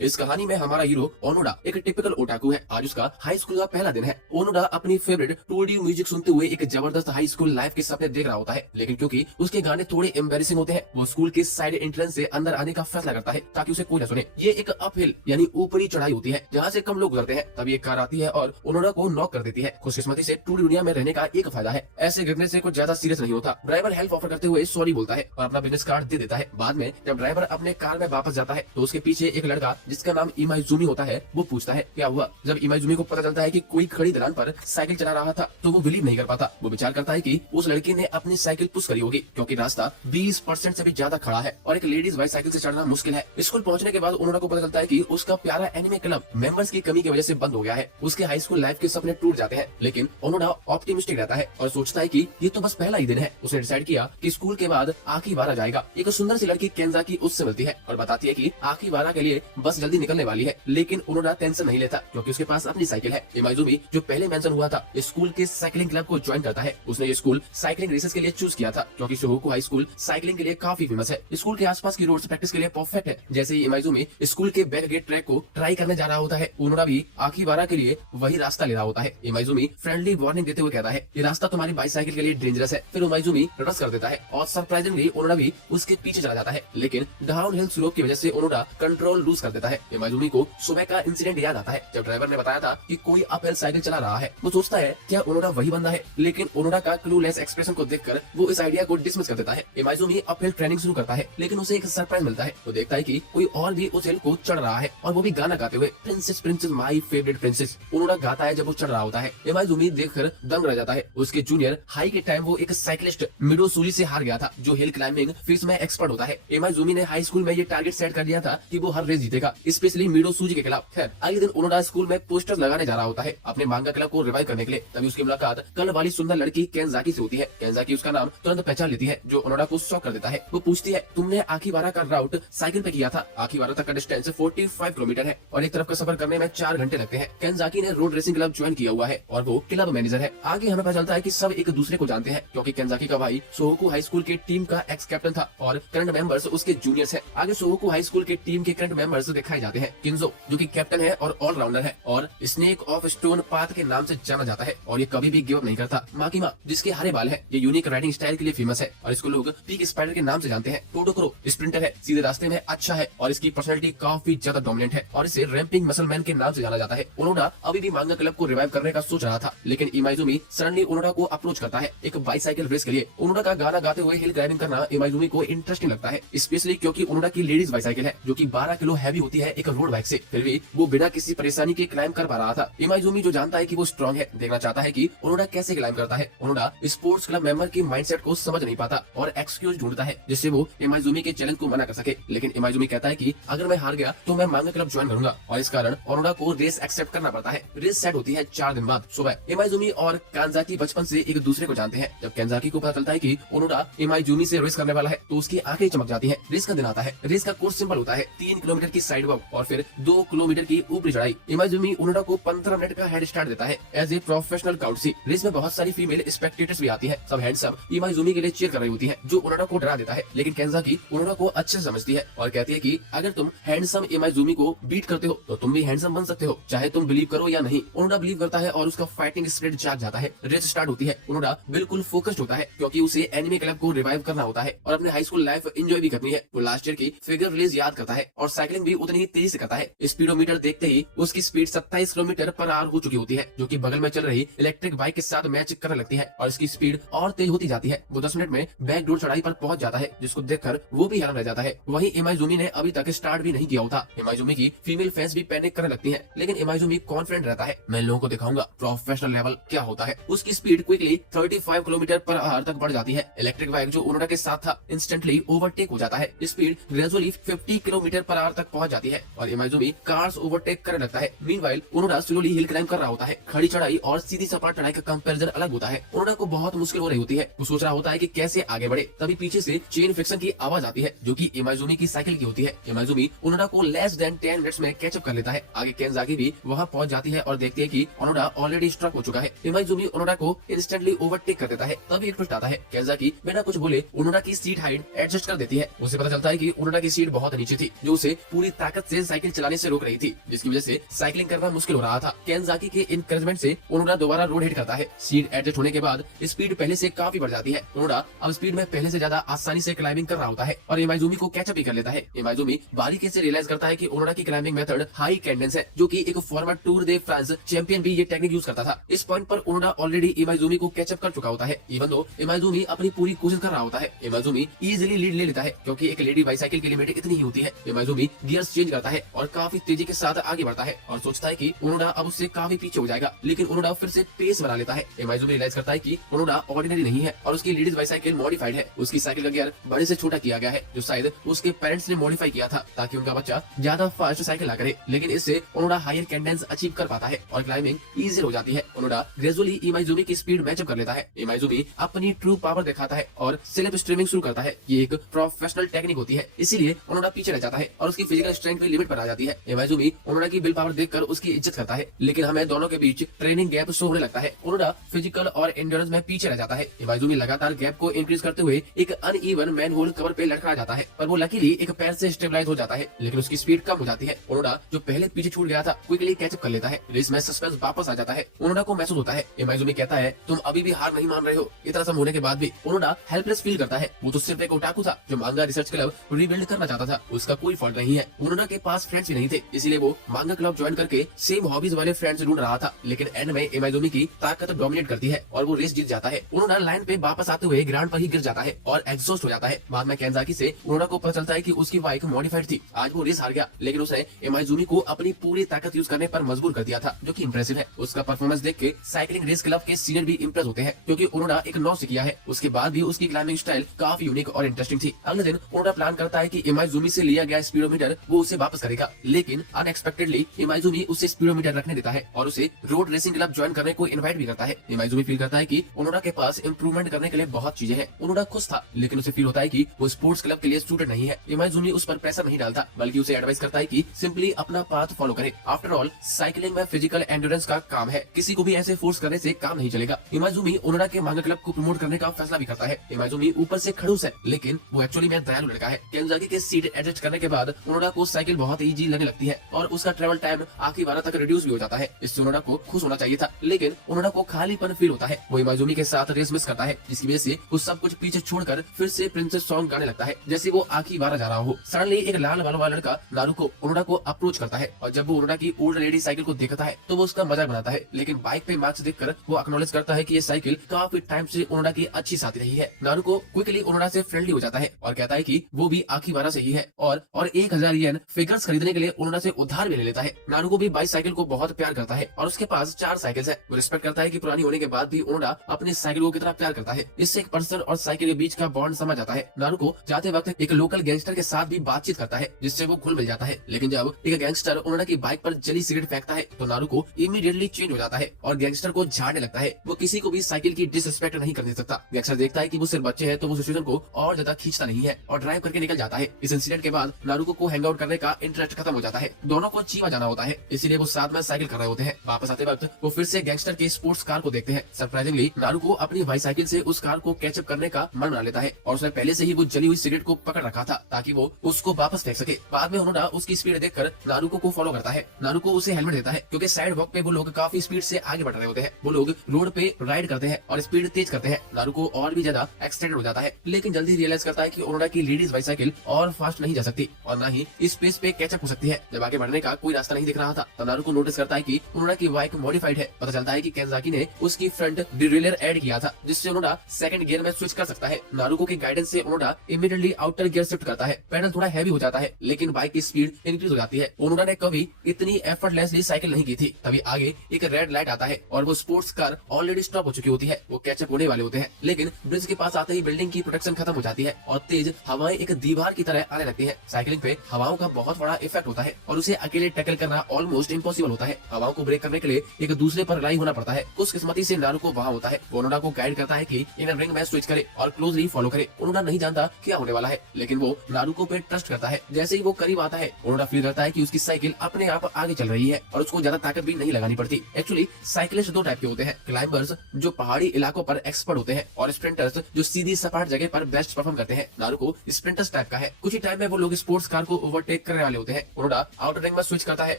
इस कहानी में हमारा हीरो ओनोडा एक टिपिकल ओटाकू है। आज उसका हाई स्कूल का पहला दिन है। ओनोडा अपनी फेवरेट 2D म्यूजिक सुनते हुए एक जबरदस्त हाई स्कूल लाइफ के सपने देख रहा होता है, लेकिन क्योंकि उसके गाने थोड़े एम्बेरसिंग होते हैं, वो स्कूल के साइड एंट्रेंस से अंदर आने का फैसला करता है ताकि उसे कोई न सुने। ये एक अपहिल यानी ऊपरी चढ़ाई होती है जहाँ से कम लोग गुजरते हैं। तभी एक कार आती है और ओनोडा को नॉक कर देती है। खुशकिस्मती से 2D दुनिया में रहने का एक फायदा है, ऐसे गिरने से कुछ ज्यादा सीरियस नहीं होता। ड्राइवर हेल्प ऑफर करते हुए सॉरी बोलता है और अपना बिजनेस कार्ड दे देता है। बाद में जब ड्राइवर अपने कार में वापस जाता है तो उसके पीछे एक लड़का जिसका नाम इमाइजुमी होता है, वो पूछता है क्या हुआ। जब इमाइजुमी को पता चलता है कि कोई खड़ी ढलान पर साइकिल चला रहा था तो वो बिलीव नहीं कर पाता। वो विचार करता है कि उस लड़की ने अपनी साइकिल पुश करी होगी, क्योंकि रास्ता 20% से भी ज्यादा खड़ा है और एक लेडीज बाइसाइकिल से चढ़ना मुश्किल है। स्कूल पहुंचने के बाद ओनोडा को पता चलता है कि उसका प्यारा एनिमे क्लब मेंबर्स की कमी की वजह से बंद हो गया है। उसके हाई स्कूल लाइफ के सपने टूट जाते हैं, लेकिन ओनोडा ऑप्टिमिस्टिक रहता है और सोचता है कि ये तो बस पहला ही दिन है। उसने डिसाइड किया कि स्कूल के बाद आखिबारा जाएगा। एक सुंदर सी लड़की केंजाकी उससे मिलती है और बताती है कि आखिबारा के लिए बस जल्दी निकलने वाली है, लेकिन ओनोडा टेंशन नहीं लेता क्योंकि उसके पास अपनी साइकिल है। इमाइजुमी जो पहले मेंशन हुआ था, स्कूल के साइकिलिंग क्लब को ज्वाइन करता है। उसने ये स्कूल साइकिलिंग रेसेस के लिए चूज किया था क्योंकि शोहोकु हाई स्कूल साइकिलिंग के लिए काफी फेमस है। स्कूल के आसपास की रोड्स प्रैक्टिस के लिए परफेक्ट है। जैसे ही इमाइजुमी स्कूल के बैक गेट ट्रैक को ट्राई करने जा रहा होता है, ओनोडा भी आखिबारा के लिए वही रास्ता ले रहा होता है। इमाइजुमी फ्रेंडली वार्निंग देते हुए कहता है ये रास्ता तुम्हारी बाइसाइकिल के लिए डेंजरस है। फिर इमाइजुमी रस कर देता है और सरप्राइजिंगली ओनोडा भी उसके पीछे चला जाता है, लेकिन डाउन हिल स्लोप की वजह से ओनोडा कंट्रोल लूज कर देता है। इमाइजुमी को सुबह का इंसिडेंट याद आता है जब ड्राइवर ने बताया था कि कोई अपहिल साइकिल चला रहा है। वो सोचता है क्या ओनोडा वही बंदा है, लेकिन ओनोडा का क्लूलेस एक्सप्रेशन को देखकर वो इस आइडिया को डिसमिस कर देता है। इमाइजुमी अपहिल ट्रेनिंग शुरू करता है, लेकिन उसे एक सरप्राइज मिलता है। वो देखता है कि कोई और भी उस हिल को चढ़ रहा है और वो भी गाना गाते हुए, princess princess my favourite princess Onoda गाता है जब वो चढ़ रहा होता है। इमाइजुमी देखकर दंग रह जाता है। उसके जूनियर हाई के टाइम वो एक साइकिलिस्ट मिडोसुरी से हार गया था जो हिल क्लाइंबिंग फीस में एक्सपर्ट होता है। इमाइजुमी ने हाई स्कूल में ये टारगेट सेट कर लिया था कि वो हर रेस जीतेगा, स्पेशली मिडोसुरी के खिलाफ। खैर अगले दिन ओनोडा स्कूल में पोस्टर्स लगाने जा रहा होता है अपने मांगा क्लब को रिवाइव करने के लिए। तभी उसकी मुलाकात कल वाली सुंदर लड़की केंजाकी से होती है। केंजाकी उसका नाम तुरंत पहचान लेती है, जो ओनोडा को शॉक कर देता है। वो पूछती है तुमने आखिबारा का राउट साइकिल पे किया था। आखिबारा तक का डिस्टेंस 45 किलोमीटर है और एक तरफ का सफर करने में 4 घंटे लगते हैं। केंजाकी ने रोड रेसिंग क्लब ज्वाइन किया हुआ है और वो क्लब मैनेजर है। आगे हमें पता चलता है कि सब एक दूसरे को जानते हैं क्योंकि केंजाकी का भाई शोहोकु हाई स्कूल के टीम का एक्स कैप्टन था और करंट मेंबर्स उसके जूनियर्स है। आगे शोहोकु हाई स्कूल के टीम के करंट मेंबर्स दिखाए जाते हैं। किंजो जो कि कैप्टन है और ऑलराउंडर है और स्नेक ऑफ स्टोन पाथ के नाम से जाना जाता है और ये कभी भी गिव अप नहीं करता। माकिमा जिसके हरे बाल है, ये यूनिक राइडिंग स्टाइल के लिए फेमस है और इसको लोग पीक स्पाइडर के नाम से जानते हैं। टोडोक्रो स्प्रिंटर है, सीधे रास्ते में अच्छा है और इसकी पर्सनैलिटी काफी ज्यादा डोमिनेंट है और इसे रैंपिंग मसल मैन के नाम से जाना जाता है। ओनोडा अभी भी मांगा क्लब को रिवाइव करने का सोच रहा था, लेकिन इमाइजुमी सडनली ओनोडा को अप्रोच करता है एक बाइसाइकिल रेस के लिए। ओनोडा का गाना गाते हुए हिल क्लाइंबिंग करना इमाइजुमी को इंटरेस्टिंग लगता है, स्पेशली क्योंकि ओनोडा की लेडीज बाइसाइकिल है जो कि 12 किलो हैवी होती है एक रोड बाइक से। फिर भी वो बिना किसी परेशानी के क्लाइंब कर पा रहा था। इमाइजुमी जो जानता है कि वो स्ट्रॉन्ग है, देखना चाहता है कि ओनोडा कैसे क्लाइंब करता है। ओनोडा स्पोर्ट्स क्लब मेंबर की माइंडसेट को समझ नहीं पाता और एक्सक्यूज ढूंढता है जिससे वो इमाइजुमी के चैलेंज को मना कर सके, लेकिन इमाइजुमी कहता है कि अगर मैं हार गया तो मैं मांगा क्लब ज्वाइन करूंगा और इस कारण ओनोडा को रेस एक्सेप्ट करना पड़ता है। रेस सेट होती है 4 दिन बाद सुबह। इमाइजुमी और केंजाकी बचपन से एक दूसरे को जानते हैं। जब केंजाकी को पता चलता है कि ओनोडा इमाइजुमी से रेस करने वाला है तो उसकी आंखें चमक जाती हैं। रेस का दिन आता है। रेस का कोर्स सिंपल होता है, 3 किलोमीटर की साइड वॉक और फिर 2 किलोमीटर की ऊपरी चढ़ाई। इमाइजुमी ओनोडा को 15 मिनट का हेड स्टार्ट देता है एज ए प्रोफेशनल काउंसी। रेस में बहुत सारी फीमेल स्पेक्टेटर्स भी आती है। सब हैंडसम इमाइजुमी के लिए चीयर कर रही होती है, जो ओनोडा को डरा देता है, लेकिन केंजाकी ओनोडा को अच्छे से समझती है और कहती है कि अगर तुम हैंडसम इमाइजुमी को बीट करते हो तो तुम भी हैंडसम बन सकते हो, चाहे तुम बिलीव करो या नहीं। ओनोडा बिलीव करता है और उसका फाइटिंग स्पिरिट जाग जाता है। रेस स्टार्ट होती है। ओनोडा बिल्कुल फोकस्ड होता है क्योंकि उसे एनिमे क्लब को रिवाइव करना होता है और अपने हाई स्कूल लाइफ एंजॉय भी करनी है। वो लास्ट ईयर की फिगर रिलीज याद करता है और साइकिलिंग भी उतनी ही तेजी से करता है। स्पीडोमीटर देखते ही उसकी स्पीड 27 किलोमीटर पर आवर हो चुकी होती है, जो कि बगल में चल रही इलेक्ट्रिक बाइक के साथ मैच करने लगती है और इसकी स्पीड और तेज होती जाती है। वो 10 मिनट में बैक डोर चढ़ाई पर पहुंच जाता है, जिसको देखकर वो भी हैरान रह जाता है। वहीं इमाइजुमी ने अभी तक स्टार्ट भी नहीं किया होता। इमाइजुमी की फीमेल फैंस भी पैनिक करने लगती है, लेकिन इमाइजुमी कॉन्फिडेंट रहता है, मैं लोगों को दिखाऊंगा प्रोफेशनल लेवल क्या होता है। उसकी speed quickly 35 kilometre per hour तक बढ़ जाती है। इलेक्ट्रिक बाइक जो ओनोडा के साथ था इंस्टेंटली ओवरटेक हो जाता है। Speed gradually 50 kilometre per hour तक पहुंच जाती है और इमाइजुमी कार्स ओवरटेक करने लगता है। Meanwhile Onoda slowly hill climb कर रहा होता है। खड़ी चढ़ाई और सीधी सपाट चढ़ाई का कंपैरिजन अलग होता है। ओनोडा को बहुत मुश्किल हो रही होती है। वो सोच रहा होता है कि कैसे आगे बढ़े। तभी पीछे से चेन फ्रिक्शन की आवाज आती है, जो कि इमाइजुमी की साइकिल की होती है। इमाइजुमी ओनोडा को लेस देन 10 मिनट्स में कैचअप कर लेता है। आगे केंजाकी भी वहां पहुंच जाती है और देखती है कि ओनोडा ऑलरेडी स्ट्रक हो चुका है। इमाइजुमी ओनोडा को इंस्टेंटली ओवरटेक कर देता है। तभी एक ट्विस्ट आता है। केंजाकी बिना कुछ बोले ओनोडा की सीट हाइट एडजस्ट कर देती है। उसे पता चलता है कि ओनोडा की सीट बहुत नीचे थी, जो उसे पूरी ताकत ताकत से साइकिल चलाने से रोक रही थी, जिसकी वजह से साइकिलिंग करना मुश्किल हो रहा था। केंजाकी के इनकरेजमेंट से ओनोडा दोबारा रोड हिट करता है। सीट एडजस्ट होने के बाद स्पीड पहले से काफी बढ़ जाती है। ओनोडा अब स्पीड में पहले से ज्यादा आसानी से क्लाइंबिंग कर रहा होता है और इमाइजुमी को कैचअप भी कर लेता है। इमाइजुमी बारीकी से रियलाइज करता है कि ओनोडा की क्लाइंबिंग मेथड हाई कैडेंस है, जो कि एक farmer tour de France champion भी ये टेक्निक यूज करता था। इस पॉइंट पर ओनोडा ऑलरेडी इमाइजुमी को कैचअप कर चुका होता है। इवन दो इमाइजुमी अपनी पूरी कोशिश कर रहा होता है, इमाइजुमी इजीली लीड ले लेता है, क्योंकि एक लेडी बाइसाइकिल की लिमिट इतनी ही होती है। इमाइजुमी गियर्स चेंज करता है और काफी तेजी के साथ आगे बढ़ता है और सोचता है कि ओनोडा अब उससे काफी पीछे हो जाएगा, लेकिन ओनोडा फिर से पेस बना लेता है। इमाइजुमी रियलाइज करता है कि ओनोडा ऑर्डिनरी नहीं है और उसकी लेडीज बाइसाइकिल मॉडिफाइड है। उसकी साइकिल का गियर बड़े से छोटा किया गया है, जो शायद उसके पेरेंट्स ने मॉडिफाई किया था ताकि उनका बच्चा ज्यादा फास्ट साइकिल ना करे। लेकिन इससे ओनोडा हायर कैडेंस अचीव कर पाता है और क्लाइंबिंग इजी हो जाती है। ओनोडा ग्रेजुअली इमाइजुमी की स्पीड मैचअप कर लेता है। इमाइजुमी अपनी ट्रू पावर दिखाता है और सेल्फ स्ट्रीमिंग शुरू करता है। ये एक प्रोफेशनल टेक्निक होती है, इसीलिए ओनोडा पीछे रह जाता है और उसकी फिजिकल स्ट्रेंथ भी लिमिट पर आ जाती है। इमाइजुमी ओनोडा की बिल पावर देखकर उसकी इज्जत करता है, लेकिन हमें दोनों के बीच ट्रेनिंग गैप शो होने लगता है। ओनोडा फिजिकल और एंड्योरेंस में पीछे रह जाता है। इमाइजुमी लगातार गैप को इंक्रीज करते हुए एक अनइवन मैनहोल कवर पे लटका जाता है, पर वो लकीली एक पैर से स्टेबलाइज हो जाता है, लेकिन उसकी स्पीड कम हो जाती है। ओनोडा जो पहले पीछे छूट गया था क्विकली कैचअप कर लेता है। रेस में सस्पेंस वापस आ जाता है। ओनोडा को महसूस होता है इमाइजुमी कहता है, तुम अभी भी हार नहीं मान रहे हो। इतना सब होने के बाद भी ओनोडा हेल्पलेस फील करता है। वो तो सिर्फ एक ओटाकू था जो मांगा रिसर्च क्लब रीबिल्ड करना चाहता था। उसका कोई फॉल्ट नहीं है। ओनोडा के पास फ्रेंड्स भी नहीं थे, इसलिए वो मांगा क्लब ज्वाइन करके सेम हॉबीज वाले फ्रेंड्स ढूंढ रहा था। लेकिन एंड में इमाइजुमी की ताकत डोमिनेट करती है और वो रेस जीत जाता है। ओनोडा लाइन पे वापस आते हुए ग्राउंड पर ही गिर जाता है और एग्जॉस्ट हो जाता है। बाद में केंजाकी से ओनोडा को पता चलता है कि उसकी बाइक मॉडिफाइड थी। आज वो रेस हार गया, लेकिन उसने इमाइजुमी को अपनी पूरी ताकत यूज करने पर मजबूर कर दिया था, जो कि इंप्रेसिव है। उसका परफॉर्मेंस देख के साइकिलिंग रेस क्लब के सीनियर भी इंप्रेस होते हैं, क्योंकि ओनोडा एक नौ किया है। उसके बाद भी उसकी क्लाइंबिंग स्टाइल काफी यूनिक और इंटरेस्टिंग थी। अगले दिन ओनोडा प्लान करता है कि इमाइजुमी से लिया गया स्पीडोमीटर वो उसे वापस करेगा, लेकिन अनएक्सपेक्टेडली इमाइजुमी उसे स्पीडोमीटर रखने देता है और उसे रोड रेसिंग क्लब ज्वाइन करने को इनवाइट भी करता है। इमाइजुमी फील करता है कि ओनोडा के पास इंप्रूवमेंट करने के लिए बहुत चीजें हैं। ओनोडा खुश था, लेकिन उसे फील होता है कि वो स्पोर्ट्स क्लब के लिए सूटेड नहीं है। इमाइजुमी उस पर प्रेशर नहीं डालता, बल्कि उसे एडवाइस करता है कि सिंपली अपना पाथ फॉलो करे। आफ्टर ऑल साइकिलिंग में फिजिकल एंड्योरेंस का काम है, किसी को भी ऐसे फोर्स करने से काम नहीं चलेगा। इमाइजुमी ओनोडा के मांगा क्लब को प्रमोट करने का फैसला भी करता है। इमाइजुमी ऊपर से खड़ूस है, लेकिन वो एक्चुअली में दयालु लड़का है। केंजाकी के सीट एडजस्ट करने के बाद ओनोडा को साइकिल बहुत इजी लगने लगती है और उसका ट्रेवल टाइम आखिरी 12 तक रिड्यूस भी हो जाता है। इससे ओनोडा को खुश होना चाहिए था, लेकिन ओनोडा को खालीपन फील होता है। वो इमाइजुमी के साथ रेस मिस करता है, जिसकी वजह से वो सब कुछ पीछे छोड़कर फिर से प्रिंसेस सॉन्ग गाने लगता है, जैसे वो आखिरी बार जा रहा हो। सडनली एक लाल बालों वाला लड़का नारुको ओनोडा को अप्रोच करता है और जब वो ओनोडा की ओल्ड लेडी साइकिल को देखता है तो वो उसका मजाक बनाता है, लेकिन बाइक पे मार्क्स देखकर वो एक्नॉलेज करता है कि ये साइकिल काफी टाइम से ओनोडा की अच्छी साथी रही है। नारुको क्विकली ओनोडा से फ्रेंडली हो जाता है और कहता है कि वो भी आखिबारा से ही है और 1000 येन फिगर्स खरीदने के लिए ओनोडा से उधार भी ले लेता है। नारुको भी बाइसाइकिल को बहुत प्यार करता है और उसके पास 4 साइकिल्स है। वो रिस्पेक्ट करता है कि पुरानी होने के बाद भी ओनोडा अपनी साइकिल को कितना प्यार करता है। इससे एक पर्सन और साइकिल के बीच का बॉन्ड समझ आता है। नारुको जाते वक्त एक लोकल गैंगस्टर के साथ भी बातचीत करता है, जिससे वो घुल मिल जाता है। लेकिन जब एक गैंगस्टर ओनोडा की बाइक पर जली सिगरेट फेंकता है तो नारुको इमीडिएटली चेंज हो जाता है और गैंगस्टर को झाड़ने लगता है। वो किसी को भी साइकिल की डिसरिस्पेक्ट नहीं करने सकता। गैंगस्टर देखता है कि वो सिर्फ बच्चे हैं, तो वो सिचुएशन को और ज्यादा खींचता नहीं है और ड्राइव करके निकल जाता है। इस इंसिडेंट के बाद नारुको को हैंग आउट करने का इंटरेस्ट खत्म हो जाता है। दोनों को चीवा जाना होता है, इसीलिए वो साथ में साइकिल कर रहे होते हैं। वापस आते वक्त वो फिर से गैंगस्टर के स्पोर्ट्स कार को देखते हैं। सरप्राइजिंगली नारुको अपनी बाइसाइकिल से उस कार को कैचअप करने का मन बना लेता है और उसने पहले से ही वो जली हुई सिगरेट को पकड़ रखा था ताकि वो उसको वापस फेंक सके। बाद में ओनोडा उसकी स्पीड देखकर नारुको को फॉलो करता है। नारुको उसे हेलमेट देता है, क्योंकि साइड वॉक पे वो लोग काफी स्पीड से आगे बढ़ रहे होते हैं। वो लोग रोड पे राइड करते हैं और स्पीड तेज करते हैं। नारुको और भी ज्यादा एक्साइटेड हो जाता है, लेकिन जल्दी रियलाइज करता है कि ओनोडा की लेडीज बाइसाइकिल और फास्ट नहीं जा सकती और न ही इस पेस पे कैचअप हो सकती है। जब आगे बढ़ने का कोई रास्ता नहीं दिख रहा था तब नारुको नोटिस करता है कि ओनोडा की बाइक मॉडिफाइड है। पता चलता है कि केंजाकी ने उसकी फ्रंट डिरेलर ऐड किया था, जिससे ओनोडा सेकंड गियर में स्विच कर सकता है। नारुको के गाइडेंस से Onoda immediately outer gear shift करता है। पैडल थोड़ा हैवी हो जाता है, लेकिन बाइक की स्पीड इंक्रीज हो जाती है। ओनोडा ने कभी इतनी एफर्टलेसली साइकिल नहीं की थी। तभी आगे एक रेड लाइट आता है और वो स्पोर्ट्स कार ऑलरेडी स्टॉप हो चुकी होती है। वो कैचअप होने वाले होते हैं, लेकिन ब्रिज के पास आते ही बिल्डिंग की प्रोटेक्शन खत्म हो जाती है और तेज हवाएं एक दीवार की तरह आने लगती है। साइकिलिंग पे हवाओं का बहुत बड़ा इफेक्ट होता है और उसे अकेले टैकल करना ऑलमोस्ट इम्पॉसिबल होता है। हवाओं को ब्रेक करने के लिए एक दूसरे पर रिलाई होना पड़ता है। खुशकिस्मती से नारुको वहाँ होता है। ओनोडा को गाइड करता है कि इन रिंग में स्विच करे और क्लोजली फॉलो करे। ओनोडा नहीं जानता क्या होने वाला है, लेकिन वो नारुको पे ट्रस्ट करता है। जैसे ही वो करीब आता है ओनोडा फील करता है कि उसकी साइकिल अपने आप आगे चल रही है और उसको ज्यादा ताकत भी नहीं लगानी पड़ती। एक्चुअली साइकिलिस्ट 2 टाइप के होते हैं, क्लाइंबर्स जो पहाड़ी इलाकों पर एक्सपर्ट होते हैं और स्प्रिंटर्स जो सीधी सपाट जगह पर बेस्ट परफॉर्म करते हैं। नारुको स्प्रिंटर्स टाइप का है। कुछ ही टाइम में वो लोग स्पोर्ट्स कार को ओवरटेक ओवरटेक करने वाले होते हैं। ओनोडा आउटर रिंग में स्विच करता है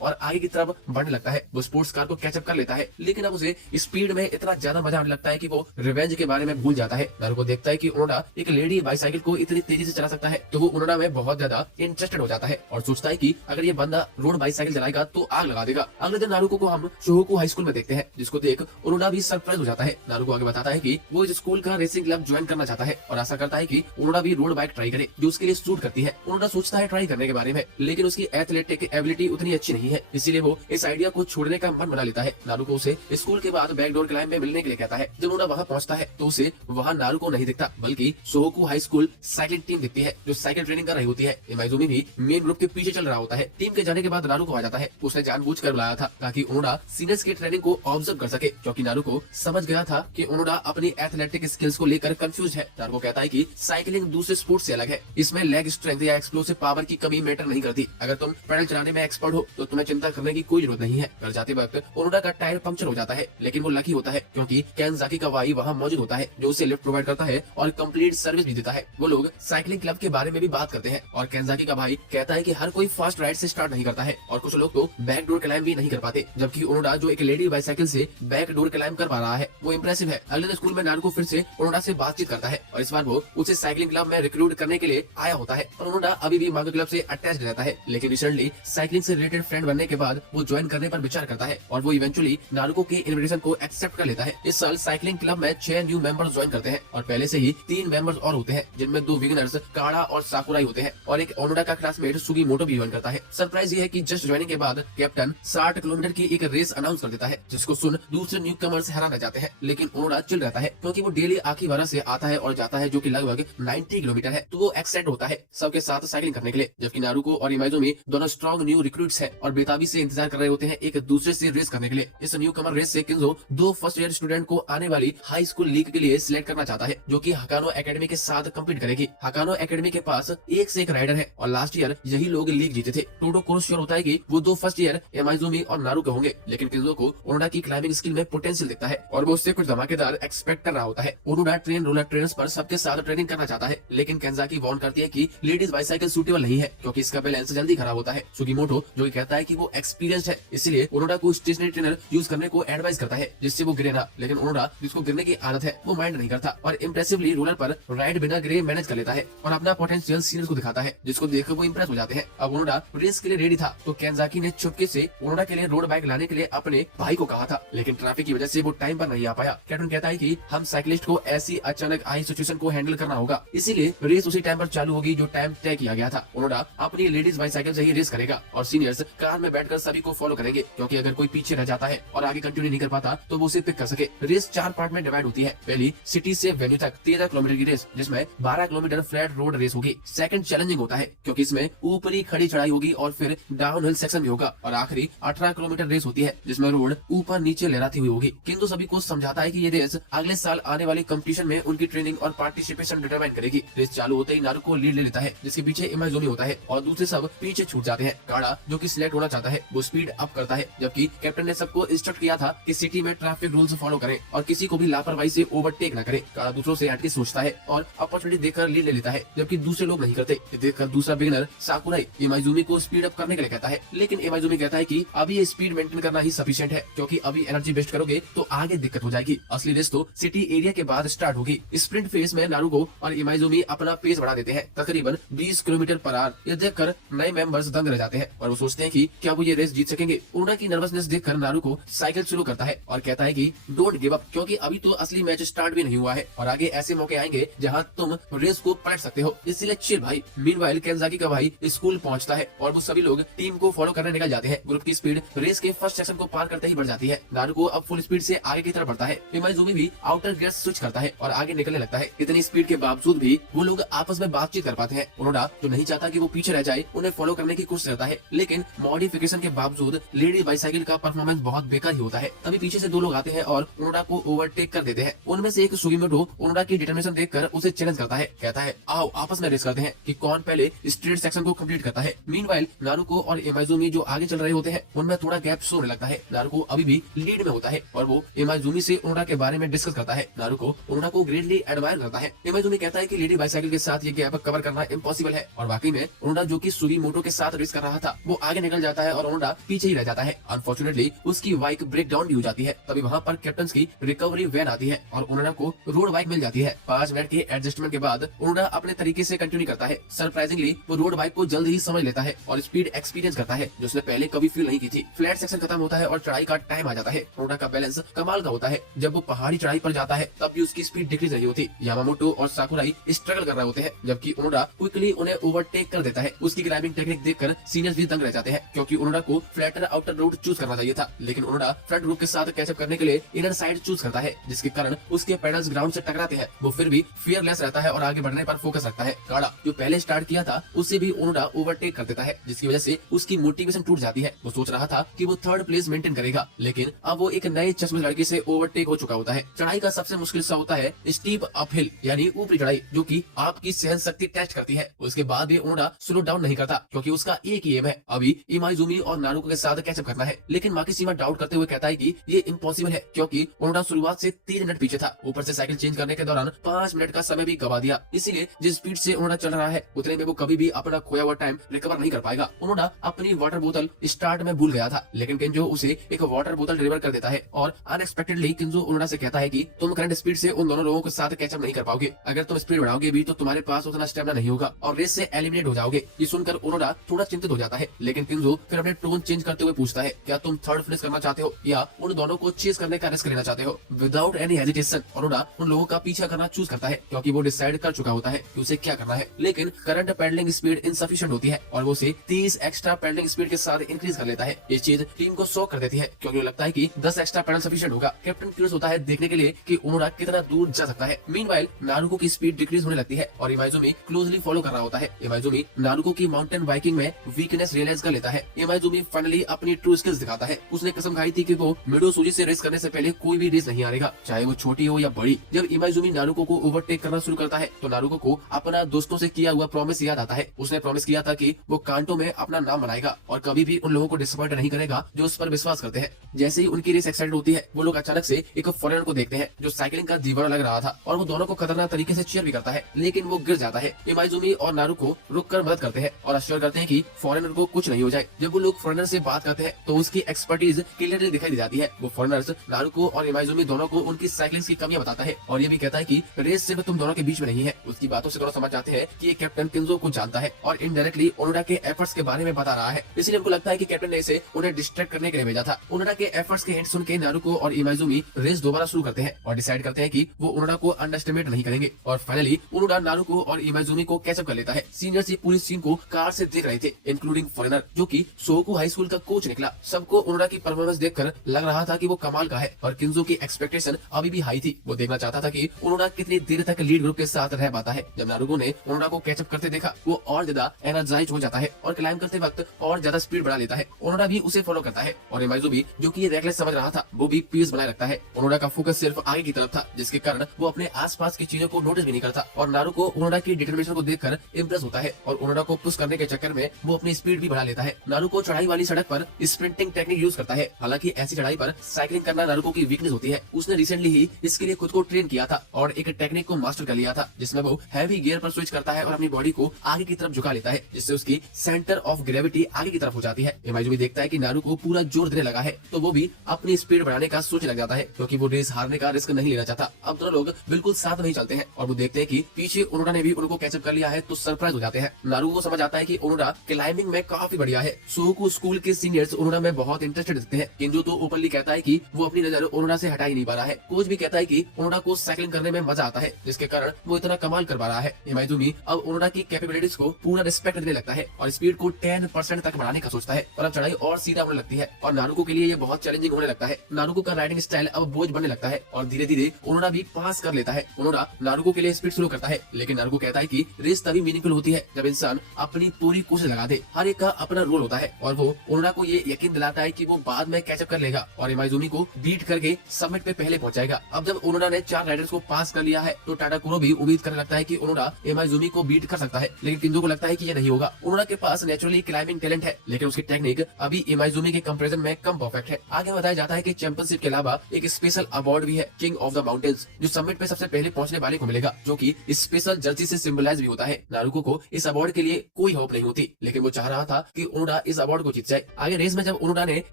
और आगे की तरफ बढ़ने लगता है। वो स्पोर्ट्स कार को कैचअप कर लेता है, लेकिन अब उसे स्पीड में इतना ज्यादा मजा आने लगता है कि वो रिवेंज के बारे में भूल जाता है। नारुको देखता है कि ओनोडा एक लेडी बाइसाइकिल को इतनी तेजी से चला सकता है, तो वो ओनोडा में बहुत ज्यादा इंटरेस्टेड हो जाता है और सोचता है कि अगर ये बंदा रोड बाइसाइकिल चलाएगा तो आग लगा देगा। अगले दिन नारुको को हम शोहोकू हाई स्कूल में देखते हैं, जिसको देख ओनोडा भी सरप्राइज हो जाता है। नारुको आगे बताता है कि वो इस स्कूल का रेसिंग क्लब ज्वाइन करना चाहता है और आशा करता है कि ओनोडा भी रोड बाइक ट्राई करे जो उसके लिए सूट करती है। ओनोडा सोचता है ट्राई करने के बारे में, लेकिन उसकी एथलेटिक एबिलिटी उतनी अच्छी नहीं है, इसीलिए वो इस आइडिया को छोड़ने का मन बना लेता है। नारुको उसे स्कूल के बाद बैकडोर क्लाइंब में मिलने के लिए कहता है। जब ओनोडा वहाँ पहुँचता है तो उसे वहाँ नारुको नहीं दिखता, बल्कि शोहोकू हाई स्कूल साइकिलिंग टीम दिखती है जो साइकिल ट्रेनिंग कर रही होती है। इमाइजुमी भी मेन ग्रुप के पीछे चल रहा होता है। टीम के जाने के बाद नारुको आ जाता है। उसने जानबूझकर बुलाया था ताकि ओनोडा सीनियर्स की ट्रेनिंग को ऑब्जर्व कर सके, क्योंकि नारुको समझ गया था कि ओनोडा अपनी एथलेटिक स्किल्स को लेकर कंफ्यूज है। नारुको कहता है कि साइकिलिंग दूसरे स्पोर्ट्स से अलग है, इसमें लेग स्ट्रेंथ या एक्सप्लोसिव पावर की कमी मैटर नहीं करती। अगर तुम पैडल चलाने में एक्सपर्ट हो तो तुम्हें चिंता करने की कोई जरूरत नहीं है। घर जाते वक्त ओनोडा का टायर पंक्चर हो जाता है, लेकिन वो लकी होता है क्योंकि केनजाकी कावाई वहाँ मौजूद होता है जो उसे लिफ्ट प्रोवाइड करता है और कंप्लीट सर्विस भी देता है। वो लोग साइकिलिंग क्लब के बारे में भी बात करते हैं और केनजाकी का भाई कहता है कि हर कोई फास्ट राइड से स्टार्ट नहीं करता है और कुछ लोग तो बैक डोर क्लाइंब भी नहीं कर पाते, जबकि ओनोडा जो एक लेडी बाइसाइकिल से बैक डोर क्लाइंब कर पा रहा है वो इंप्रेसिव है। अगले दिन स्कूल में नारुको फिर से ओनोडा से बातचीत करता है और इस बार वो उसे साइकिलिंग क्लब में रिक्रूट करने के लिए आया होता है। और ओनोडा अभी भी मांगो क्लब से अटैच रहता है, लेकिन रिसेंटली साइकिलिंग से रिलेटेड फ्रेंड बनने के बाद वो ज्वाइन करने पर विचार करता है और वो इवेंचुअली नारुको के इन्विटेशन को एक्सेप्ट कर लेता है। इस साल साइकिलिंग क्लब में 6 न्यू मेंबर्स ज्वाइन करते हैं और पहले से ही 3 मेंबर्स और होते हैं, जिनमें 2 बिगिनर्स काड़ा और साकुराई होते हैं और एक ओनोडा का क्लासमेट सुगीमोटो भी ज्वाइन करता है। सरप्राइज ये है कि जस्ट ज्वाइनिंग के बाद कैप्टन 60 किलोमीटर की एक रेस अनाउंस कर देता है, जिसको सुन दूसरे न्यू कमर्स हैरान रह जाते हैं, लेकिन ओनोडा चिल रहता है क्योंकि वो डेली आखिबारा से आता है और जाता है जो कि लगभग 90 किलोमीटर है, तो वो एक्साइट होता है सबके साथ साइकिलिंग करने के लिए। जबकि नारुको और इमाइजुमी दोनों स्ट्रॉन्ग न्यू रिक्रूट्स हैं और बेताबी से इंतजार कर रहे होते हैं एक दूसरे से रेस करने के लिए। इस न्यू कमर रेस से किंजो 2 फर्स्ट ईयर स्टूडेंट को आने वाली हाई स्कूल लीग के लिए सिलेक्ट करना चाहता है, जो कि हकानो एकेडमी के साथ कम्पीट करेगी। हकानो एकेडमी के पास एक से एक राइडर है और लास्ट ईयर यही लोग लीग जीते थे। टोटो को श्योर होता है कि वो 2 फर्स्ट ईयर इमाइजुमी और नारुको होंगे, लेकिन किंजो को ओनोडा की क्लाइंबिंग स्किल में पोटेंशियल दिखता है और वो उससे कुछ धमाकेदार एक्सपेक्ट कर रहा होता है। ओनोडा ट्रेन रोलर ट्रेनर्स पर सबके साथ ट्रेनिंग करना चाहता है, लेकिन केनजाकी वार्न करती है कि लेडीज बाइसाइकिल सूटेबल नहीं है क्योंकि इसका बैलेंस जल्दी खराब होता है। सुगीमोटो जो कि कहता है कि वो एक्सपीरियंस्ड है, इसलिए ओनोडा को स्टेशनरी ट्रेनर यूज करने को एडवाइस करता है जिससे वो गिरे ना, लेकिन ओनोडा जिसको गिरने की आदत है वो माइंड नहीं करता और इम्प्रेसिवली रोलर पर राइड बिना गिरे मैनेज कर लेता है और अपना पोटेंशियल सीनियर्स को दिखाता है, जिसको देखकर वो इम्प्रेस हो जाते हैं। अब ओनोडा रेस के लिए रेडी था तो केनजाकी ने चुपके से ओनोडा के लिए रोड बाइक लाने के लिए अपने भाई को कहा था, लेकिन ट्रैफिक की वजह से वो टाइम पर नहीं आ पाया। कैप्टन कहता है कि हम साइकिलिस्ट को ऐसी अचानक आई सिचुएशन को हैंडल करना होगा, इसीलिए रेस उसी टाइम पर चालू होगी जो टाइम तय किया गया था। ओनोडा अपनी लेडीज बाइसाइकिल से ही रेस करेगा और सीनियर्स कार में बैठकर सभी को फॉलो करेंगे, क्योंकि अगर कोई पीछे रह जाता है और आगे कंटिन्यू नहीं कर पाता तो वो उसे पिक कर सके। रेस 4 पार्ट में डिवाइड होती है। पहली सिटी से वेन्यू तक 13 किलोमीटर की रेस, जिसमें 12 किलोमीटर फ्लैट रोड रेस होगी। सेकंड चैलेंजिंग होता है क्योंकि इसमें ऊपरी खड़ी चढ़ाई होगी और फिर डाउन हिल सेक्शन भी होगा और आखिरी 18 किलोमीटर रेस होती है जिसमें रोड ऊपर नीचे लहराती हुई होगी। किंतु सभी को समझाता है कि ये रेस अगले साल आने वाली कंपटीशन में उनकी ट्रेनिंग और पार्टिसिपेशन डिटरमाइन करेगी। रेस चालू होते ही नारुको लीड ले लेता है, जिसके पीछे इमाइजुमी होता है और दूसरे सब पीछे छूट जाते हैं। काड़ा जो कि सिलेक्ट होना चाहता है वो स्पीड अप करता है, जबकि कैप्टन ने सबको इंस्ट्रक्ट किया था कि सिटी में ट्रैफिक रूल्स फॉलो करें और किसी को भी लापरवाही से ओवरटेक न करे। काड़ा दूसरों से हटके सोचता है और अपॉर्चुनिटी देखकर लीड ले लेता है, जबकि दूसरे लोग नहीं करते। देखकर दूसरा बिगिनर साकुराई इमाइजुमी को स्पीड अप करने के लिए कहता है, लेकिन इमाइजुमी कहता है कि अभी ये स्पीड मेंटेन करना ही सफिशिएंट है, क्योंकि अभी एनर्जी वेस्ट करोगे तो आगे दिक्कत हो जाएगी। असली रेस तो सिटी एरिया के बाद स्टार्ट होगी। स्प्रिंट फेज में नारुको और इमाइजुमी अपना पेस बढ़ा देते हैं तकरीबन 20 किलोमीटर पर आवर। यह देखकर नए मेंबर्स दंग रह जाते हैं और वो सोचते हैं कि क्या वो ये रेस जीत सकेंगे। ओनोडा की नर्वसनेस देखकर नारुको साइकिल शुरू करता है और कहता है कि डोंट गिव अप, क्योंकि अभी तो असली मैच स्टार्ट भी नहीं हुआ है और आगे ऐसे मौके आएंगे जहां तुम रेस को पलट सकते हो, इसलिए चिल भाई। मीनवाइल केनजाकी का भाई स्कूल पहुंचता है और वो सभी लोग टीम को फॉलो करने निकल जाते हैं। ग्रुप की स्पीड रेस के फर्स्ट सेक्शन को पार करते ही बढ़ जाती है। नारुको अब फुल स्पीड से आगे की तरफ बढ़ता है। इमाइजुमी भी आउटर गियर स्विच करता है और आगे निकलने लगता है। इतनी स्पीड के बावजूद भी वो लोग आपस में बातचीत कर पाते हैं। ओनोडा जो नहीं चाहता कि वो पीछे रह जाए उन्हें फॉलो करने की कोशिश करता है, लेकिन मॉडिफिकेशन के बावजूद लेडी बाइसाइकिल का परफॉर्मेंस बहुत बेकार ही होता है। तभी पीछे से 2 लोग आते हैं और ओनोडा को ओवरटेक कर देते हैं। उनमें से एक सुगीमोटो ओनोडा की डिटरमिनेशन देखकर उसे चैलेंज करता है, कहता है आओ आपस में रेस करते हैं कि कौन पहले स्ट्रेट सेक्शन को कंप्लीट करता है। मीनवाइल नारुको और इमाइजुमी जो आगे चल रहे होते हैं उनमें थोड़ा गैप शो होने लगता है। नारुको अभी भी लीड में होता है और वो इमाइजुमी से ओनोडा के बारे में डिस्कस करता है। नारुको ओनोडा को ग्रेटली एडमायर करता है। इमाइजुमी कहता है कि लेडी बाइसाइकिल के साथ ये गैप कवर करना इम्पॉसिबल है और वाकई में ओनोडा जो कि सुगीमोटो के साथ रेस कर रहा था वो आगे निकल जाता है और ओनोडा पीछे ही रह जाता है। अनफॉर्चुनेटली उसकी बाइक ब्रेक डाउन भी हो जाती है। तभी वहाँ पर कैप्टन की रिकवरी वैन आती है और ओनोडा को रोड बाइक मिल जाती है। 5 मिनट के एडजस्टमेंट के बाद ओनोडा अपने तरीके से कंटिन्यू करता है। सरप्राइजिंगली वो रोड बाइक को जल्द ही समझ लेता है और स्पीड एक्सपीरियंस करता है जो उसने पहले कभी फील नहीं की थी। फ्लैट सेक्शन खत्म होता है और चढ़ाई का टाइम आ जाता है। ओनोडा का बैलेंस कमाल का होता है। जब वो पहाड़ी चढ़ाई पर जाता है तब भी उसकी स्पीड डिक्रीज नहीं होती। यामामोटो और साकुराई स्ट्रगल कर रहे होते हैं जबकि ओनोडा क्विकली उन्हें ओवरटेक कर देता है। उसकी क्लाइंबिंग टेक्निक देखकर सीनियर्स भी दंग रह जाते हैं क्योंकि ओनोडा को फ्लैटर आउटर रूट चूज करना चाहिए था, लेकिन ओनोडा फ्रंट रूट के साथ कैचअप करने के लिए इनर साइड चूज करता है जिसके कारण उसके पेडल्स ग्राउंड से टकराते हैं। वो फिर भी फियरलेस रहता है और आगे बढ़ने पर फोकस रखता है। काड़ा जो पहले स्टार्ट किया था उससे भी ओनोडा ओवरटेक कर देता है जिसकी वजह से उसकी मोटिवेशन टूट जाती है। वो सोच रहा था कि वो 3rd प्लेस मेंटेन करेगा, लेकिन अब वो एक नए चश्मे लड़के से ओवरटेक हो चुका होता है। चढ़ाई का सबसे मुश्किल सा होता है स्टीप अपहिल यानी ऊपरी चढ़ाई जो कि आपकी सहन शक्ति टेस्ट करती है। उसके बाद भी ओनोडा स्लो डाउन नहीं करता क्योंकि उसका एक ही एम है, अभी इमाइजुमी और नारुको के साथ कैचअप करना है। लेकिन माकिशिमा डाउट करते हुए कहता है कि ये इम्पॉसिबल है क्योंकि ओनोडा शुरुआत से 3 मिनट पीछे था। ऊपर से साइकिल चेंज करने के दौरान 5 मिनट का समय भी गवा दिया, इसीलिए जिस स्पीड से ओनोडा चल रहा है उतने में वो कभी भी अपना खोया हुआ टाइम रिकवर नहीं कर पाएगा। ओनोडा अपनी वाटर बोतल स्टार्ट में भूल गया था, लेकिन केंजो उसे एक वाटर बोतल डिलीवर कर देता है और अनएक्सपेक्टेडली केंजो ओनोडा से कहता है कि तुम करंट स्पीड से उन दोनों लोगों के साथ कैचअप नहीं कर पाओगे। अगर तुम स्पीड बढ़ाओगे भी तो तुम्हारे पास उतना स्टेमिना नहीं होगा और रेस से एलिमिनेट हो जाओगे। ये सुनकर ओनोडा थोड़ा चिंतित हो जाता है, लेकिन केंजो फिर अपने टोन चेंज करते हुए पूछता है क्या तुम 3rd प्लेस करना चाहते हो या उन दोनों को चेस करने का रिस्क लेना चाहते हो। विदाउट एनी हेजिटेशन ओनोडा उन लोगों का पीछा करना चूज करता है क्योंकि वो डिसाइड कर चुका होता है कि उसे क्या करना है। लेकिन करंट पैडलिंग स्पीड इनसफिशिएंट होती है और वो उसे 30 एक्स्ट्रा पैडलिंग स्पीड के साथ इंक्रीज कर लेता है। ये चीज टीम को शॉक कर देती है क्योंकि उन्हें लगता है कि 10 एक्स्ट्रा पैडल सफिशिएंट होगा। कैप्टन क्यूरियस होता है देखने के लिए कि ओनोडा कितना दूर जा सकता है। मीनवाइल नारुको की स्पीड डिक्रीज होने लगती है और इमाइजुमी क्लोजली फॉलो कर रहा होता है। इमाइजुमी नारुको की माउंटेन बाइकिंग में वीकनेस रियलाइज कर लेता है। इमाइजुमी फाइनली अपनी ट्रू स्किल्स दिखाता है। उसने कसम खाई थी कि वो मिडो सूजी से रेस करने से पहले कोई भी रेस नहीं हारेगा, चाहे वो छोटी हो या बड़ी। जब इमाइजुमी नारुको को ओवरटेक करना शुरू करता है तो नारुको को अपना दोस्तों से किया हुआ प्रॉमिस याद आता है। उसने प्रॉमिस किया था कि वो कांटो में अपना नाम बनाएगा और कभी भी उन लोगों को डिसअपॉइंट नहीं करेगा जो उस पर विश्वास करते हैं। जैसे ही उनकी रेस एक्साइटेड होती है वो लोग अचानक से एक फॉरेनर को देखते हैं जो साइकिलिंग का दीवाना लग रहा था और वो दोनों को खतरनाक तरीके से चीयर भी करता है, लेकिन वो गिर जाता है। इमाइजुमी और नारुको रुककर मदद करते हैं और अश्योर करते हैं कि फॉरेनर को कुछ नहीं हो जाए। जब वो लोग फॉरेनर से बात करते हैं तो उसकी एक्सपर्टीज क्लियरली दिखाई दे जाती है। वो फॉरेनर्स नारुको और इमाइजुमी दोनों को उनकी साइकिलिंग की कमियां बताता है और ये भी कहता है कि रेस सिर्फ तुम दोनों के बीच में नहीं है। उसकी बातों से दोनों समझ जाते हैं कि ये कैप्टन किंजो को जानता है और इनडायरेक्टली ओनोडा के एफर्ट्स के बारे में बता रहा है, इसलिए उनको लगता है कि कैप्टन ने इसे उन्हें डिस्ट्रैक्ट करने के लिए भेजा था। ओनोडा के एफर्ट्स के हिंट सुन के नारुको और इमाइजुमी रेस दोबारा शुरू करते हैं और डिसाइड करते हैं कि वो ओनोडा को अंडरएस्टिमेट नहीं करेंगे और फाइनली ओनोडा नारुको और इमाइजुमी को कैचअप कर लेता है। सीनियर्स ये पूरी सीन को कार से देख रहे थे इंक्लूडिंग फॉरेनर जो कि सोको हाई स्कूल का कोच निकला। सबको ओनोडा की परफॉर्मेंस देखकर लग रहा था कि वो कमाल का है और किंजो की एक्सपेक्टेशन अभी भी हाई थी। वो देखना चाहता था कि ओनोडा कितनी देर तक लीड ग्रुप के साथ रह पाता है। जब नारुको ने ओनोडा को कैचअप करते देखा वो और ज्यादा एनर्जाइज हो जाता है और क्लाइम करते वक्त और ज्यादा स्पीड बढ़ा लेता है। ओनोडा भी उसे फॉलो करता है और इमाइजुमी जो कि ये रेकलेस समझ रहा था वो भी पीस बनाए रखता है। ओनोडा का फोकस सिर्फ आगे की तरफ था जिसके कारण वो अपने आसपास की चीजों को नोटिस भी नहीं करता और नारुको ओनोडा की डिटरमिनेशन को देखकर इंप्रेस होता है और ओनोडा को पुश करने के चक्कर में वो अपनी स्पीड भी बढ़ा लेता है। नारुको चढ़ाई वाली सड़क पर स्प्रिंटिंग टेक्निक यूज करता है। हालांकि ऐसी चढ़ाई पर साइकिलिंग करना नारुको की वीकनेस होती है। उसने रिसेंटली ही इसके लिए खुद को ट्रेन किया था और एक टेक्निक को मास्टर कर लिया था जिसमें वो हैवी गियर पर स्विच करता है और अपनी बॉडी को आगे की तरफ झुका लेता है जिससे उसकी सेंटर ऑफ ग्रेविटी आगे की तरफ हो जाती है। इमाइजुमी देखता है कि नारुको पूरा जोर देने लगा है तो वो भी अपनी स्पीड बढ़ाने का सोचने लग जाता है क्योंकि वो रेस हारने का रिस्क नहीं लेना चाहता। अब दोनों लोग बिल्कुल साथ नहीं चलते हैं और वो देखते हैं कि पीछे ओनोडा ने भी उनको कैचअप कर लिया है तो सरप्राइज हो जाते हैं। नारुको को समझ आता है कि ओनोडा क्लाइंबिंग में काफी बढ़िया है। सोको स्कूल के सीनियर्स ओनोडा में बहुत इंटरेस्टेड दिखते हैं। किंजो तो ओपनली कहता है कि वो अपनी नजर ओनोडा से हटा ही नहीं पा रहा है। कोच भी कहता है कि ओनोडा को साइकिलिंग करने में मजा आता है जिसके कारण वो इतना कमाल कर पा रहा है। इमाइजुमी अब ओनोडा की कैपेबिलिटीज को पूरा रिस्पेक्ट देने लगता है और स्पीड को 10% तक बढ़ाने का सोचता है और अब चढ़ाई और सीधा होने लगती है और नारुको के लिए ये बहुत चैलेंजिंग होने लगता है। नारुको का राइडिंग स्टाइल अब बोझ बनने लगता है और धीरे धीरे ओनोडा भी पास कर लेता है। ओनोडा नारुको के लिए स्पीड स्लो करता है लेकिन नारुको कहता है कि रेस तभी मीनिंगफुल होती है जब इंसान अपनी पूरी कोशिश लगा दे। हर एक का अपना रोल होता है और वो ओनोडा को ये यकीन दिलाता है कि वो बाद में कैचअप कर लेगा और इमाइजुमी को बीट करके समिट पे पहले पहुंच जाएगा। अब जब ओनोडा ने 4 राइडर्स को पास कर लिया है तो टाटा कुरो भी उम्मीद करने लगता है कि ओनोडा इमाइजुमी को बीट कर सकता है, लेकिन किंजो को लगता है कि ये नहीं होगा। ओनोडा के पास नेचुरली क्लाइंबिंग टैलेंट है लेकिन उसकी टेक्निक अभी इमाइजुमी के कंपैरिजन में कम परफेक्ट है। आगे बताया जाता है कि चैंपियनशिप के अलावा एक स्पेशल अवार्ड भी है किंग ऑफ द माउंटेन्स जो समिट पे सबसे पहले पहुंचने वाले को मिलेगा जो कि स्पेशल जर्सी से सिंबलाइज भी होता है। नारुको को इस अवार्ड के लिए कोई होप नहीं होती, लेकिन वो चाह रहा था कि ओनोडा इस अवार्ड को जीत जाए। आगे रेस में जब ओनोडा ने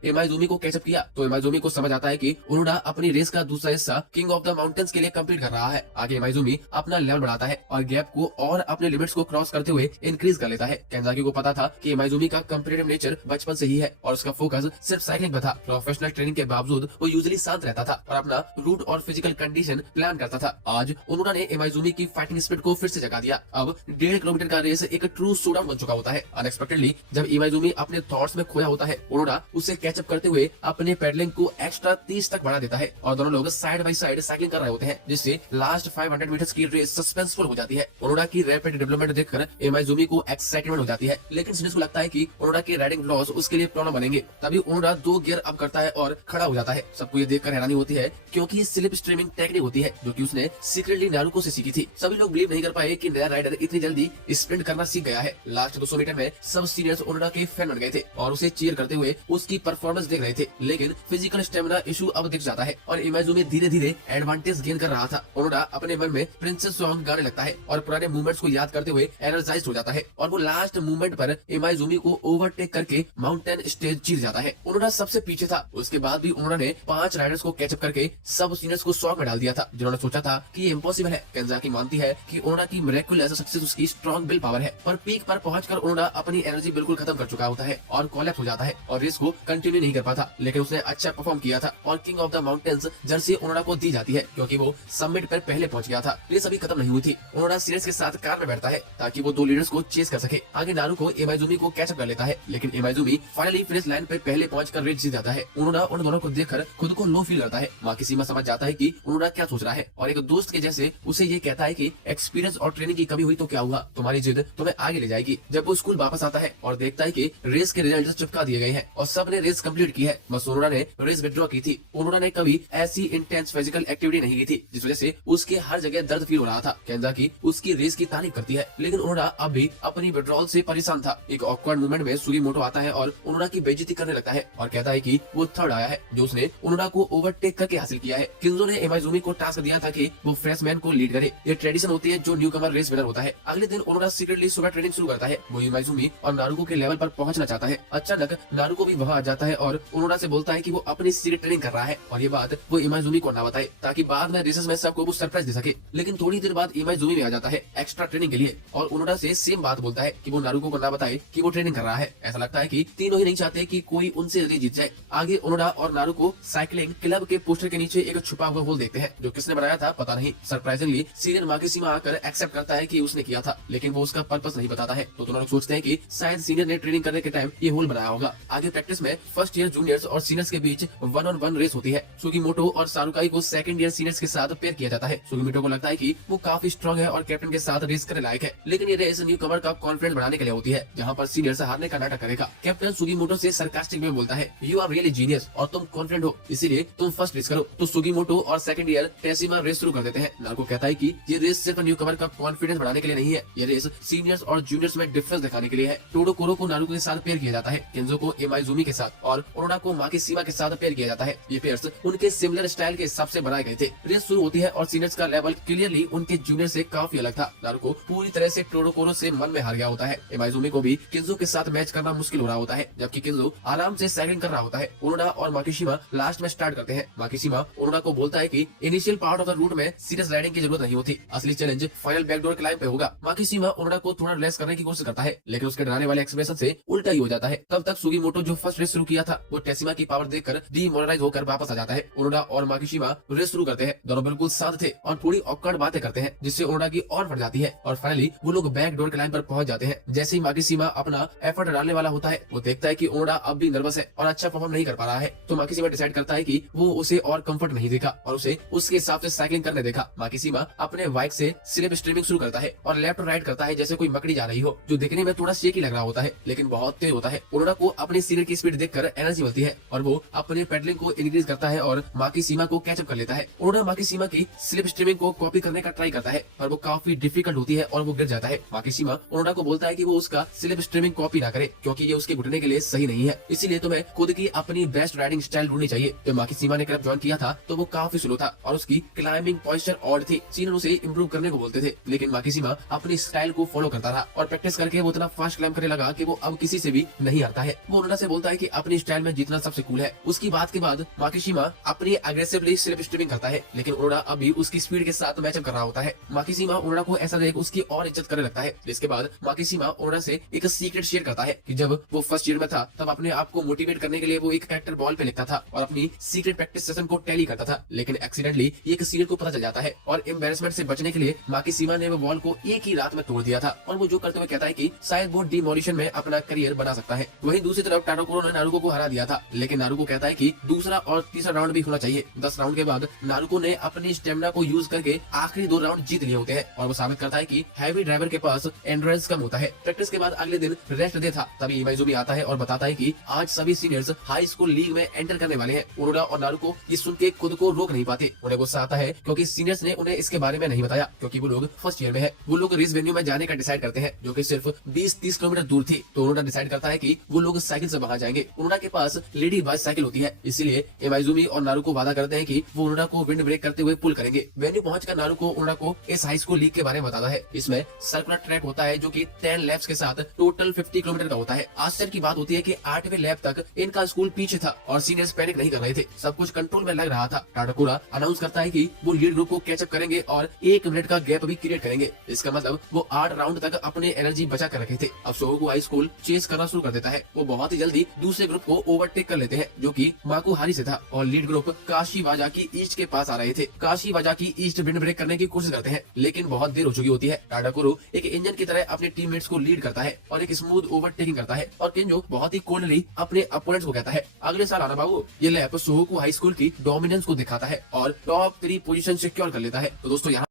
इमाइजुमी को कैचअप किया तो इमाइजुमी को समझ आता है कि ओनोडा अपनी रेस का दूसरा हिस्सा किंग ऑफ द माउंटेन्स के लिए कंप्लीट कर रहा है। आगे इमाइजुमी अपना लेवल बढ़ाता है और गैप को और अपने लिमिट्स को क्रॉस करते हुए इंक्रीज कर लेता है। केंजाकी को पता था कि इमाइजुमी का कॉम्पिटिटिव नेचर बचपन से ही है और उसका फोकस सिर्फ साइकिलिंग पर था। प्रोफेशनल ट्रेनिंग के बावजूद वो यूजुअली शांत रहता था और अपना रूट और फिजिकल कंडीशन प्लान करता था। आज ओनोडा ने इमाइजुमी की फाइटिंग स्पिरिट को फिर से जगा दिया। अब 1.5 किलोमीटर का रेस एक ट्रू शोडाउन बन चुका होता है। अनएक्सपेक्टेडली जब इमाइजुमी अपने थॉट्स में खोया होता है, ओनोडा उसे कैचअप करते हुए अपने पेडलिंग को एक्स्ट्रा 30 तक बढ़ा देता है और दोनों लोग साइड बाय साइड साइकिलिंग कर रहे होते हैं, जिससे लास्ट 500 मीटर्स की रेस सस्पेंसफुल हो जाती है। ओनोडा की रैपिड डेवलपमेंट देखकर इमाइजुमी को एक्साइटमेंट हो जाती है, लेकिन सिनेस को लगता है कि ओनोडा के राइडिंग लॉस उसके लिए प्रॉब्लम बनेंगे। तभी ओनोडा 2 गियर अप करता है और खड़ा हो जाता है। सबको ये देखकर हैरानी होती है क्योंकि स्लिप स्ट्रीमिंग टेक्निक होती है जो कि उसने सीक्रेटली नारुको से सीखी थी। सभी लोग बिलीव नहीं कर पाए कि नया राइडर इतनी जल्दी स्प्रिंट करना सीख गया है। लास्ट 200 मीटर में सब सीनियर्स ओनोडा के फैन बन गए थे और उसे चीयर करते हुए उसकी परफॉर्मेंस देख रहे थे, लेकिन फिजिकल स्टेमिना इशू अब दिख जाता है और इमाइजुमी धीरे धीरे एडवांटेज गेन कर रहा था। ओनोडा अपने मन में प्रिंसेस सॉन्ग गाने लगता है और पुराने मूवमेंट्स को याद करते हुए एनर्जाइज्ड हो जाता है और वो लास्ट मूवमेंट पर इमाइजुमी को ओवरटेक करके माउंटेन स्टेज जीत जाता है। ओनोडा सबसे पीछे था, उसके बाद भी ओनोडा ने 5 राइडर्स को कैचअप करके सब सीनियर्स को शॉक में डाल दिया था, जिन्होंने सोचा था कि ये इम्पॉसिबल है। केंजाकी मानती है कि ओनोडा की मिरेकुलस सक्सेस उसकी स्ट्रॉन्ग विल पावर है, पर पीक पर पहुंचकर ओनोडा अपनी एनर्जी बिल्कुल खत्म कर चुका होता है और कोलैप्स हो जाता है और रेस को कंटिन्यू नहीं कर पाता। लेकिन उसने अच्छा परफॉर्म किया था और king of the mountains Jersey Onoda को दी जाती है क्योंकि वो समिट पर पहले पहुंच गया था। रेस अभी खत्म नहीं हुई थी। ओनोडा सीनियर्स के साथ कार में बैठता है ताकि वो 2 लीडर्स को चेस कर सके। आगे नारुको इमाइजुमी को कैचअप कर लेता है, लेकिन इमाइजुमी फाइनली फिनिश लाइन पे पहले पहुंचकर रेस जीत जाता है। ओनोडा उन दोनों को देखकर खुद को लो फील करता है। माकिशिमा समझ जाता है कि ओनोडा क्या सोच रहा है और एक दोस्त के जैसे उसे ये कहता है कि एक्सपीरियंस और ट्रेनिंग की कमी हुई तो क्या हुआ, तुम्हारी जिद तुम्हें आगे ले जाएगी। जब वो स्कूल वापस आता है और देखता है कि रेस के रिजल्ट चिपका दिए गए हैं और सबने रेस कंप्लीट की है, बस ओनोडा ने रेस विड्रॉ की थी। ओनोडा ने कभी ऐसी इंटेंस फिजिकल एक्टिविटी नहीं की थी जिस वजह से उसके हर जगह दर्द फील हो रहा था। केंजाकी उसकी रेस की तारीफ करती है, लेकिन ओनोडा अब भी अपनी विड्रॉल से परेशान था। एक ऑकवर्ड मोमेंट में सुगीमोटो आता है और ओनोडा की बेइज्जती करने लगता है और कहता है कि वो थर्ड आया है जो उसने ओनोडा को ओवरटेक करके हासिल किया है। किंजो ने इमाइजुमी को टास्क दिया था कि वो फ्रेशमैन को लीड करे। ये ट्रेडिशन होती है जो न्यूकमर रेस विनर होता है। अगले दिन ओनोडा सीक्रेटली सुबह ट्रेनिंग शुरू करता है। वो इमाइजुमी और नारुको के लेवल पर पहुंचना चाहता है। अचानक नारुको भी वहां आ जाता है और ओनोडा से बोलता है कि वो अपनी सीक्रेट ट्रेनिंग कर रहा है और ये बात वो इमाइजुमी को ना बताए ताकि बाद में रेसेस में सबको वो सरप्राइज दे सके। लेकिन थोड़ी देर बाद इमाइजुमी भी आ जाता है एक्स्ट्रा ट्रेनिंग के लिए और ओनोडा से सेम बात बोलता है कि वो नारुको को ना बताए कि वो ट्रेनिंग कर रहा है। ऐसा लगता है कि तीनों ही नहीं चाहते कि कोई उनसे जल्दी जीत जाए। आगे ओनोडा और नारुको साइकिलिंग क्लब के पोस्टर के नीचे एक छुपा हुआ होल देखते हैं जो किसने बनाया था पता नहीं। सरप्राइजिंगली सीनियर माकिशिमा आकर एक्सेप्ट करता है कि उसने किया था, लेकिन वो उसका पर्पस नहीं बताता है। तो दोनों लोग सोचते हैं कि शायद सीनियर ने ट्रेनिंग करने के टाइम ये होल बनाया होगा। आगे प्रैक्टिस में फर्स्ट ईयर जूनियर्स और सीनियर्स के बीच 1-on-1 रेस होती है। सुगीमोटो और सारुकाई को सेकंड ईयर सीनियर्स के साथ पेयर किया जाता है। सुगीमोटो को लगता है कि वो काफी स्ट्रॉन्ग है और कैप्टन के साथ रेस करने लायक है, लेकिन ये रेस न्यू कमर का कॉन्फिडेंस बढ़ाने के लिए होती है जहाँ पर सीनियर्स हारने का नाटक करेगा। कैप्टन सुगीमोटो से सरकास्टिक में बोलता है, यू आर रियली जीनियस और तुम कॉन्फिडेंट हो, इसीलिए तुम फर्स्ट रेस करो। तो सुगीमोटो और सेकंड ईयर टेसिमा रेस शुरू कर देते हैं। नारुको कहता है कि ये रेस सिर्फ न्यू कमर का कॉन्फिडेंस बढ़ाने के लिए नहीं है, ये रेस सीनियर्स और जूनियर्स में डिफरेंस दिखाने के लिए है। टोडोकोरो को नारुको के साथ पेयर किया जाता है, केंजो को इमाइजुमी के साथ और ओनोडा को माकिशिमा के साथ पेयर किया जाता है। ये पेयर्स उनके सिमिलर स्टाइल के हिसाब से बनाए गए थे। रेस शुरू होती है और सीनियर्स का लेवल क्लियरली उनके जूनियर से काफी अलग था। नारुको पूरी तरह से टोडोकोरो से मन में हार गया होता है। इमाइजुमी को भी किंजो के साथ मैच करना मुश्किल हो रहा होता है, जबकि किंजो आराम से साइकिलिंग कर रहा होता है। ओनोडा और माकिशिमा लास्ट में स्टार्ट करते हैं। माकिशिमा ओनोडा को बोलता है कि initial part of the root में सीरियस राइडिंग की जरूरत नहीं होती, असली चैलेंज फाइनल बैकडोर क्लाइंब पे होगा। माकिशिमा ओनोडा को थोड़ा लेस करने की कोशिश करता है, लेकिन उसके डराने वाले एक्सप्रेशन से उल्टा ही हो जाता है। तब तक सुगीमोटो जो फर्स्ट रेस शुरू किया था वो टेसिमा की पावर देखकर डीमोरलाइज होकर वापस आ जाता है। ओनोडा और माकिशिमा रेस शुरू करते हैं। दोनों बिल्कुल शांत थे और थोड़ी ऑकवर्ड बातें करते हैं जिससे ओनोडा की और बढ़ जाती है और फाइनली वो लोग बैकडोर क्लाइंब पर पहुंच जाते हैं। जैसे ही माकिशिमा अपना एफर्ट डालने वाला होता है, वो देखता है कि ओनोडा अब भी नर्वस है और अच्छा परफॉर्म नहीं कर पा रहा है। तो माकिशिमा डिसाइड करता है कि वो उसे और कंफर्ट नहीं देगा और उसे उसके हिसाब से साइकिलिंग करने देगा। माकिशिमा अपने बाइक से स्लिप स्ट्रीमिंग शुरू करता है और लेफ्ट राइट करता है जैसे कोई मकड़ी जा रही हो, जो देखने में थोड़ा शेकी लग रहा होता है लेकिन बहुत तेज होता है। ओनोडा को अपनी सीनियर की स्पीड देखकर एनर्जी मिलती है और वो अपने पेडलिंग को इंक्रीज करता है और माकिशिमा को कैचअप कर लेता है। ओनोडा माकिशिमा की स्लिप स्ट्रीमिंग को कॉपी करने का ट्राई करता है पर वो काफी डिफिकल्ट होती है और वो गिर जाता है। माकिशिमा ओनोडा को बोलता है कि वो उसका स्लिप स्ट्रीमिंग कॉपी ना करे क्योंकि ये उसके घुटने के लिए सही नहीं है, इसीलिए तुम्हें खुद की अपनी बेस्ट राइडिंग स्टाइल ढूंढनी चाहिए। जब माकिशिमा ने क्लब ज्वाइन किया था तो वो काफी स्लो था और उसकी क्लाइंबिंग पोस्चर ऑड थी। सीनियर उसे इम्प्रूव करने को बोलते थे, लेकिन माकिशिमा अपनी स्टाइल को फॉलो करता रहा और प्रैक्टिस करके वो इतना फास्ट क्लाइम करने लगा कि वो अब किसी से भी नहीं आता है। वो ओनोडा से बोलता है कि अपनी स्टाइल में जीतना सबसे कूल है। उसकी बात के बाद माकिशिमा अपनी अग्रेसिवली स्लिप स्ट्रीमिंग करता है, लेकिन ओनोडा अभी उसकी स्पीड के साथ मैचअप कर रहा होता है। माकिशिमा ओनोडा को ऐसा देख उसकी और इज्जत करने लगता है, जिसके बाद माकिशिमा ओनोडा से एक सीक्रेट शेयर करता है कि जब वो फर्स्ट ईयर में था तब अपने आप को मोटिवेट करने के लिए वो एक कैरेक्टर बॉल पे लिखता था और अपनी सीक्रेट प्रैक्टिस सेशन को टैली करता था, लेकिन एक्सीडेंटली ये एक सीनियर को पता चल जाता है और एम्बेरसमेंट से बचने के लिए माकिशिमा ने वो बॉल को एक ही रात में तोड़ दिया था और वो जो करते हुए कहता है कि शायद वो डिमोलिशन में अपना करियर बना सकता है। वहीं दूसरी तरफ टाडाकोरो ने नारुको को हरा दिया था, लेकिन नारुको कहता है कि दूसरा और तीसरा राउंड भी होना चाहिए। 10 राउंड के बाद नारुको ने अपनी स्टेमिना को यूज करके आखिरी 2 राउंड जीत लिए होते हैं और वो साबित करता है कि हैवी ड्राइवर के पास एंड्योरेंस कम होता है। प्रैक्टिस के बाद अगले दिन रेस्ट डे था, तभी इमाइजुमी आता है और बताता है कि आज सभी सीनियर्स हाई स्कूल लीग में एंटर करने वाले हैं। ओनोडा और नारुको ये सुन के खुद को रोक नहीं पाते। उन्हें गुस्सा आता है क्योंकि सीनियर्स ने उन्हें इसके बारे में नहीं बताया, क्योंकि वो लोग फर्स्ट ईयर में है। वो लोग रेस वेन्यू में जाने का डिसाइड करते हैं, जो कि सिर्फ 20-30 किलोमीटर दूर थी। तो ओनोडा डिसाइड करता है कि वो लोग साइकिल से वहां जाएंगे। ओनोडा के पास लेडी बाइक साइकिल होती है, इसीलिए इमाइजुमी और नारुको वादा करते हैं कि वो ओनोडा को विंड ब्रेक करते हुए पुल करेंगे। वेन्यू पहुंचकर नारुको ओनोडा को इस हाई स्कूल लीग के बारे में बताता है। इसमें सर्कुलर ट्रैक होता है जो कि 10 लैप्स के साथ टोटल 50 किलोमीटर का होता है। आश्चर्य की बात होती है कि 8वें लैप तक इनका स्कूल पीछे था और सीनियर्स पैनिक नहीं कर रहे थे, सब कुछ कंट्रोल में लग रहा था। टाडाकोरा अनाउंस करता है कि वो लीड ग्रुप को कैचअप करेंगे और 1 मिनट का गैप भी क्रिएट करेंगे। इसका मतलब वो 8 राउंड तक अपने एनर्जी बचा कर रखे थे। अब सोहोकू हाई स्कूल चेस करना शुरू कर देता है। वो बहुत ही जल्दी दूसरे ग्रुप को ओवरटेक कर लेते हैं, जो कि माकुहारी से था, और लीड ग्रुप काशीवाजाकी ईस्ट के पास आ रहे थे। काशीवाजाकी ईस्ट विंड ब्रेक करने की कोशिश करते हैं, लेकिन बहुत देर हो चुकी होती है। टाडाकोरो एक इंजन की तरह अपने टीममेट्स को लीड करता है और एक स्मूथ ओवरटेकिंग करता है, और केंजो बहुत ही कोल्डली अपने अपोनेंट्स को कहता है, अगले साल आना बाबू। ये लैप सोहोकू हाई स्कूल की डोमिनेंस को दिखाता है और टॉप 3 पोजीशन सिक्योर कर लेता है। तो दोस्तों यहाँ